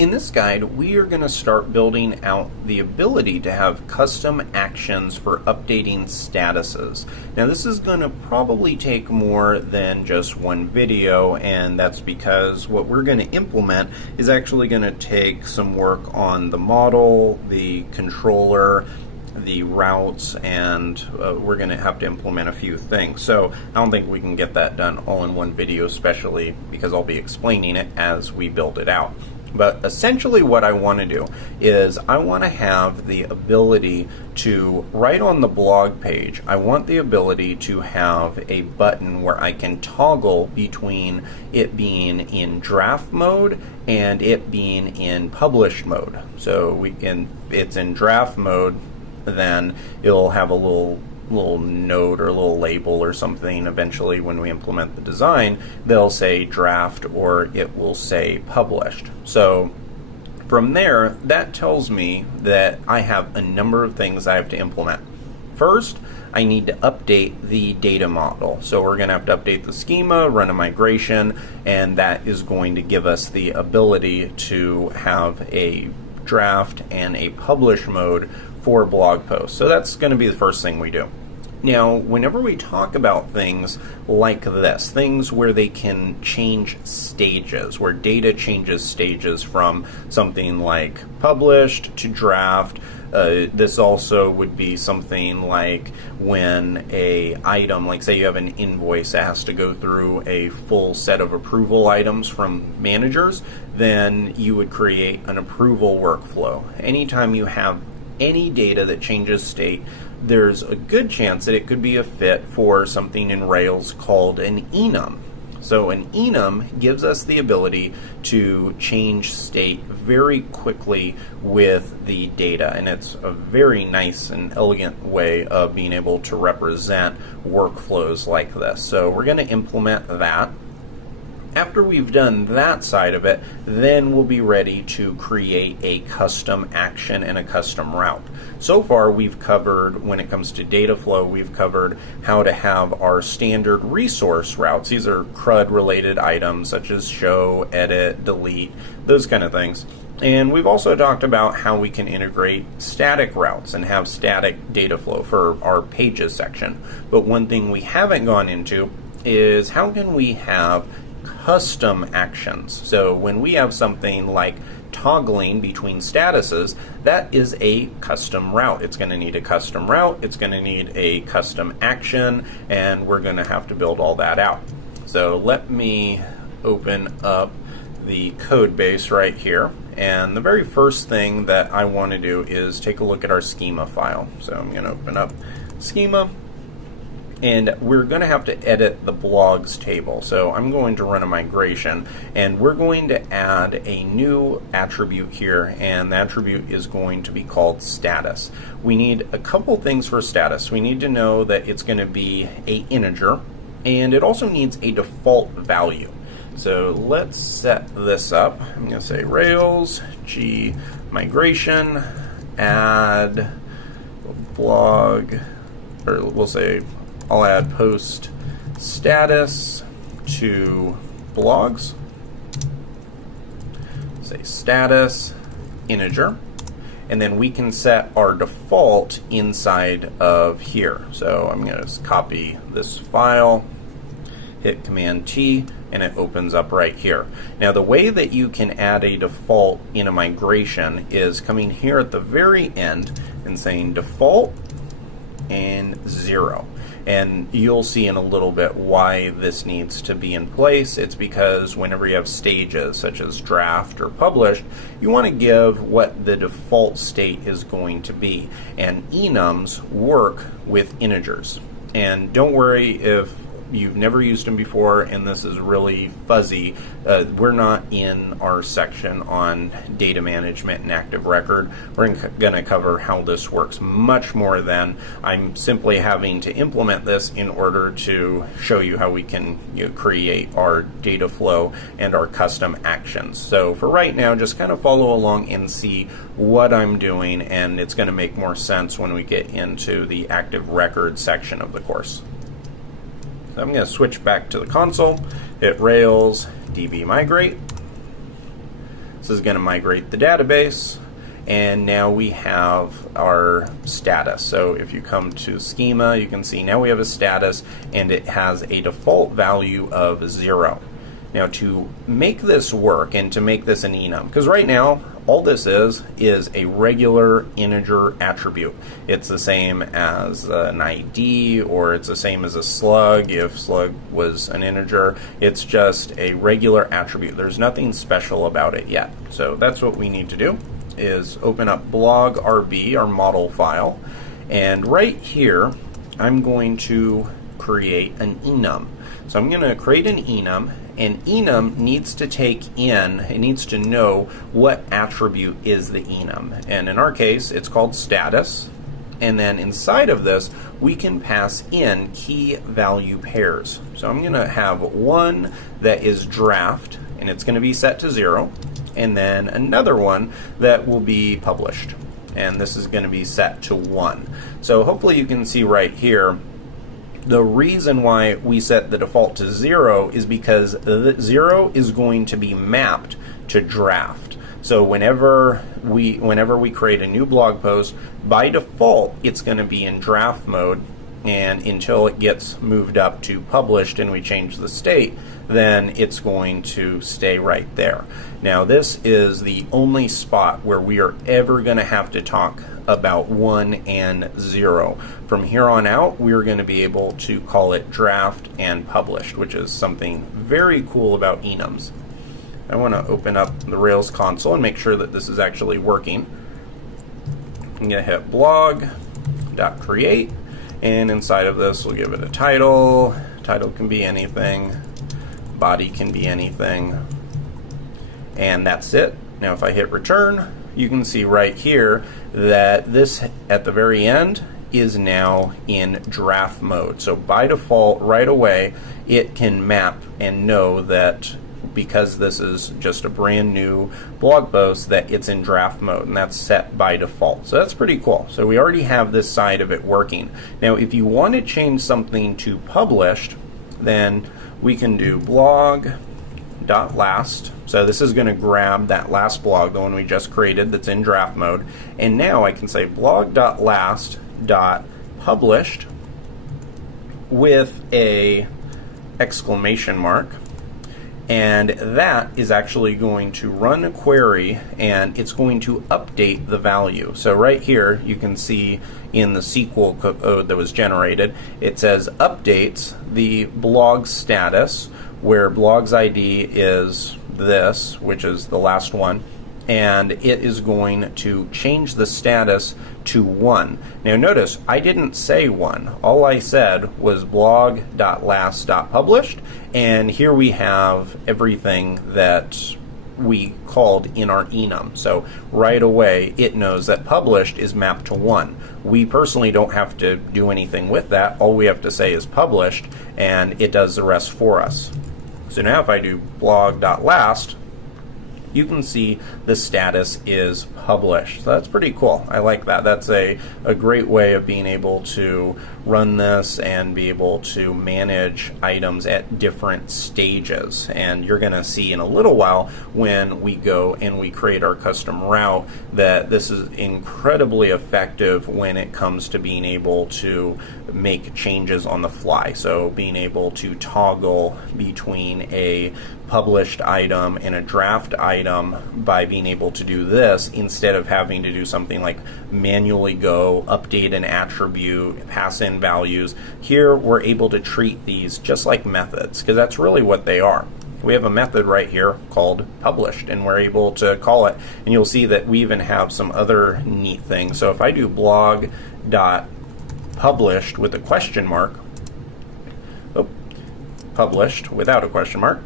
In this guide, we are going to start building out the ability to have custom actions for updating statuses. Now this is going to probably take more than just one video, and that's because what we're going to implement is actually going to take some work on the model, the controller, the routes, and we're going to have to implement a few things. So I don't think we can get that done all in one video, especially because I'll be explaining it as we build it out. But essentially what I want to do is I want to have the ability to, right on the blog page, I want the ability to have a button where I can toggle between it being in draft mode and it being in published mode. So it's in draft mode, then it'll have a little note or a little label or something eventually when we implement the design. They'll say draft or it will say published. So from there, that tells me that I have a number of things I have to implement. First, I need to update the data model. So we're going to have to update the schema, run a migration, and that is going to give us the ability to have a draft and a publish mode for blog posts. So that's going to be the first thing we do. Now, whenever we talk about things like this, things where they can change stages, where data changes stages from something like published to draft, this also would be something like when a item, like say you have an invoice that has to go through a full set of approval items from managers, then you would create an approval workflow. Anytime you have any data that changes state, there's a good chance that it could be a fit for something in Rails called an enum. So an enum gives us the ability to change state very quickly with the data, and it's a very nice and elegant way of being able to represent workflows like this. So we're going to implement that. After we've done that side of it, then we'll be ready to create a custom action and a custom route. So far we've covered, when it comes to data flow, we've covered how to have our standard resource routes. These are CRUD related items such as show, edit, delete, those kind of things. And we've also talked about how we can integrate static routes and have static data flow for our pages section. But one thing we haven't gone into is how can we have custom actions. So when we have something like toggling between statuses, that is a custom route. It's going to need a custom route, it's going to need a custom action, and we're going to have to build all that out. So let me open up the code base right here, and the very first thing that I want to do is take a look at our schema file. So I'm going to open up schema, and we're going to have to edit the blogs table. So I'm going to run a migration, and we're going to add a new attribute here, and the attribute is going to be called status. We need a couple things for status. We need to know that it's going to be an integer, and it also needs a default value. So let's set this up. I'm going to say Rails G migration add blog, or we'll say I'll add post status to blogs. Say status integer, and then we can set our default inside of here. So I'm going to just copy this file, hit Command T, and it opens up right here. Now the way that you can add a default in a migration is coming here at the very end and saying default and 0. And you'll see in a little bit why this needs to be in place. It's because whenever you have stages such as draft or published, you want to give what the default state is going to be. And enums work with integers. And don't worry if you've never used them before and this is really fuzzy. We're not in our section on data management and active record. We're going to cover how this works much more than I'm simply having to implement this in order to show you how we can create our data flow and our custom actions. So for right now, just kind of follow along and see what I'm doing, and it's going to make more sense when we get into the active record section of the course. So I'm going to switch back to the console, hit Rails db migrate, This is going to migrate the database, and now we have our status. So if you come to schema, you can see now we have a status, and it has a default value of 0. Now to make this work and to make this an enum, because right now all this is a regular integer attribute. It's the same as an ID, or it's the same as a slug if slug was an integer. It's just a regular attribute. There's nothing special about it yet. So that's what we need to do, is open up blog.rb, our model file, and right here I'm going to create an enum. So I'm going to create an enum, and enum needs to take in, it needs to know what attribute is the enum. And in our case, it's called status. And then inside of this, we can pass in key value pairs. So I'm going to have one that is draft, and it's going to be set to 0. And then another one that will be published, and this is going to be set to 1. So hopefully you can see right here, the reason why we set the default to 0 is because the 0 is going to be mapped to draft. So whenever we create a new blog post, by default it's going to be in draft mode, and until it gets moved up to published and we change the state, then it's going to stay right there. Now this is the only spot where we are ever going to have to talk about 1 and 0. From here on out, we're going to be able to call it draft and published, which is something very cool about enums. I want to open up the Rails console and make sure that this is actually working. I'm going to hit blog.create, and inside of this we'll give it a title. Title can be anything, body can be anything, and that's it. Now if I hit return, you can see right here that this at the very end is now in draft mode. So by default, right away, it can map and know that because this is just a brand new blog post, that it's in draft mode, and that's set by default. So that's pretty cool. So we already have this side of it working. Now if you want to change something to published, then we can do blog.last. So this is going to grab that last blog, the one we just created that's in draft mode, and now I can say blog.last.published with a exclamation mark, and that is actually going to run a query, and it's going to update the value. So right here you can see in the SQL code that was generated, it says updates the blog status, where blog's ID is this, which is the last one, and it is going to change the status to 1. Now notice, I didn't say 1. All I said was blog.last.published, and here we have everything that we called in our enum. So right away it knows that published is mapped to 1. We personally don't have to do anything with that. All we have to say is published, and it does the rest for us. So now if I do blog.last, you can see the status is published. So that's pretty cool. I like that. That's a great way of being able to run this and be able to manage items at different stages. And you're going to see in a little while when we go and we create our custom route that this is incredibly effective when it comes to being able to make changes on the fly. So being able to toggle between a published item and a draft item by being able to do this instead of having to do something like manually go update an attribute, pass in values. Here we're able to treat these just like methods, because that's really what they are. We have a method right here called published, and we're able to call it, and you'll see that we even have some other neat things. So if I do blog.published with a question mark, published without a question mark,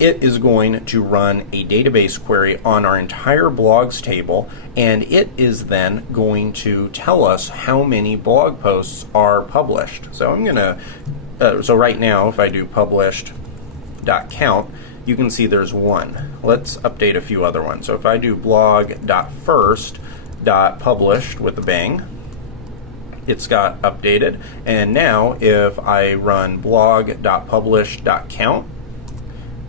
it is going to run a database query on our entire blogs table, and it is then going to tell us how many blog posts are published. So I'm going to, so right now if I do published.count, you can see there's 1. Let's update a few other ones. So if I do blog.first.published with a bang, it's got updated, and now if I run blog.published.count,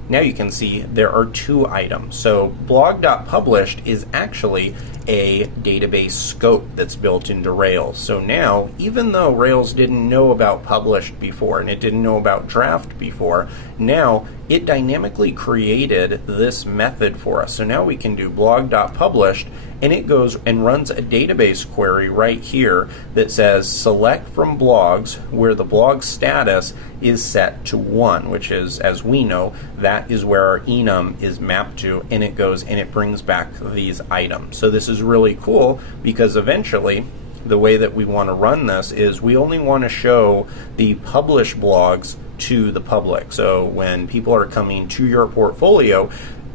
now you can see there are 2 items. So blog.published is actually a database scope that's built into Rails. So now, even though Rails didn't know about published before and it didn't know about draft before, now it dynamically created this method for us. So now we can do blog.published, and it goes and runs a database query right here that says select from blogs where the blog status is set to 1, which is, as we know, that is where our enum is mapped to, and it goes and it brings back these items. So this is really cool because eventually the way that we want to run this is we only want to show the published blogs to the public. So when people are coming to your portfolio,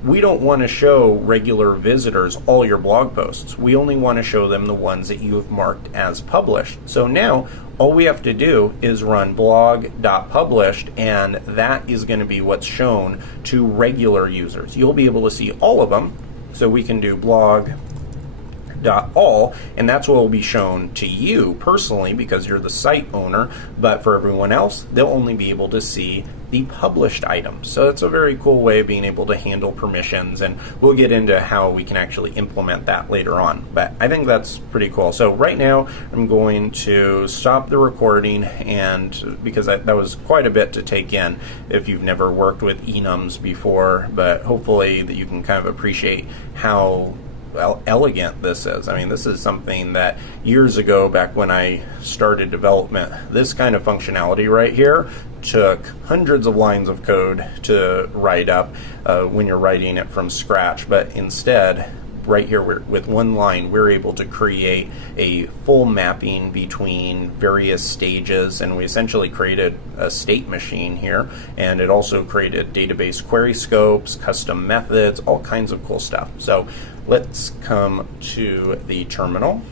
we don't want to show regular visitors all your blog posts. We only want to show them the ones that you have marked as published. So now all we have to do is run blog.published, and that is going to be what's shown to regular users. You'll be able to see all of them. So we can do blog.all, and that's what will be shown to you personally because you're the site owner, but for everyone else, they'll only be able to see the published items. So it's a very cool way of being able to handle permissions, and we'll get into how we can actually implement that later on. But I think that's pretty cool. So right now I'm going to stop the recording, and because that was quite a bit to take in if you've never worked with enums before, but hopefully that you can kind of appreciate how elegant this is. I mean, this is something that years ago, back when I started development, this kind of functionality right here took hundreds of lines of code to write up when you're writing it from scratch. But instead, right here with one line, we're able to create a full mapping between various stages, and we essentially created a state machine here, and it also created database query scopes, custom methods, all kinds of cool stuff. So let's come to the terminal,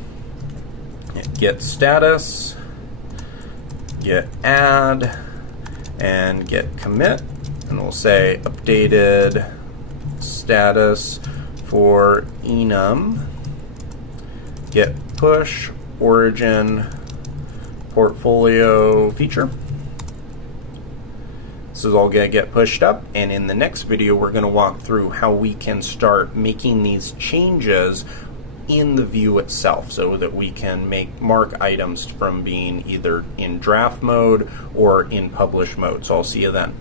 get status, get add, and get commit, and we'll say updated status for enum, get push origin portfolio feature. This is all going to get pushed up, and in the next video we're going to walk through how we can start making these changes in the view itself so that we can mark items from being either in draft mode or in publish mode. So I'll see you then.